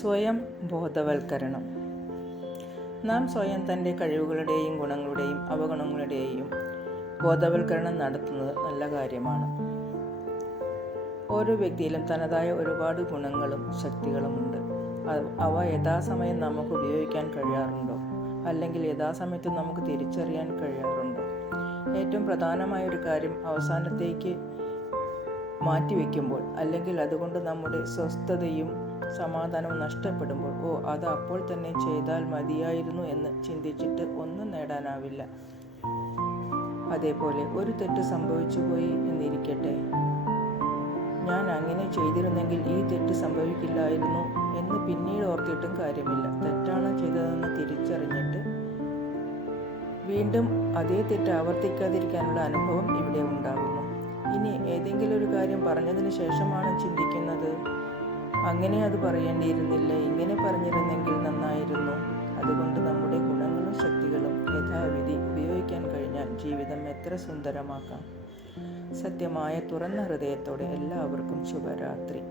സ്വയം ബോധവൽക്കരണം. നാം സ്വയം തൻ്റെ കഴിവുകളുടെയും ഗുണങ്ങളുടെയും അവഗുണങ്ങളുടെയും ബോധവൽക്കരണം നടത്തുന്നത് നല്ല കാര്യമാണ്. ഓരോ വ്യക്തിയിലും തനതായ ഒരുപാട് ഗുണങ്ങളും ശക്തികളുമുണ്ട്. അവ യഥാസമയം നമുക്ക് ഉപയോഗിക്കാൻ കഴിയാറുണ്ടോ? അല്ലെങ്കിൽ യഥാസമയത്ത് നമുക്ക് തിരിച്ചറിയാൻ കഴിയാറുണ്ടോ? ഏറ്റവും പ്രധാനമായ ഒരു കാര്യം അവസാനത്തേക്ക് മാറ്റിവെക്കുമ്പോൾ, അല്ലെങ്കിൽ അതുകൊണ്ട് നമ്മുടെ സ്വസ്ഥതയും സമാധാനവും നഷ്ടപ്പെടുമ്പോൾ, അത് അപ്പോൾ തന്നെ ചെയ്താൽ മതിയായിരുന്നു എന്ന് ചിന്തിച്ചിട്ട് ഒന്നും നേടാനാവില്ല. അതേപോലെ ഒരു തെറ്റ് സംഭവിച്ചു പോയി എന്നിരിക്കട്ടെ, ഞാൻ അങ്ങനെ ചെയ്തിരുന്നെങ്കിൽ ഈ തെറ്റ് സംഭവിക്കില്ലായിരുന്നു എന്ന് പിന്നീട് ഓർത്തിട്ടും കാര്യമില്ല. തെറ്റാണ് ചെയ്തതെന്ന് തിരിച്ചറിഞ്ഞിട്ട് വീണ്ടും അതേ തെറ്റ് ആവർത്തിക്കാതിരിക്കാനുള്ള അനുഭവം ഇവിടെ ഉണ്ടാകുന്നു. ഇനി ഏതെങ്കിലും ഒരു കാര്യം പറഞ്ഞതിന് ശേഷമാണ് ചിന്തിക്കുന്നത്, അങ്ങനെ അത് പറയേണ്ടിയിരുന്നില്ല, ഇങ്ങനെ പറഞ്ഞിരുന്നെങ്കിൽ നന്നായിരുന്നു. അതുകൊണ്ട് നമ്മുടെ ഗുണങ്ങളും ശക്തികളും യഥാവിധി ഉപയോഗിക്കാൻ കഴിഞ്ഞാൽ ജീവിതം എത്ര സുന്ദരമാക്കാം. സത്യമായ തുറന്ന ഹൃദയത്തോടെ എല്ലാവർക്കും ശുഭരാത്രി.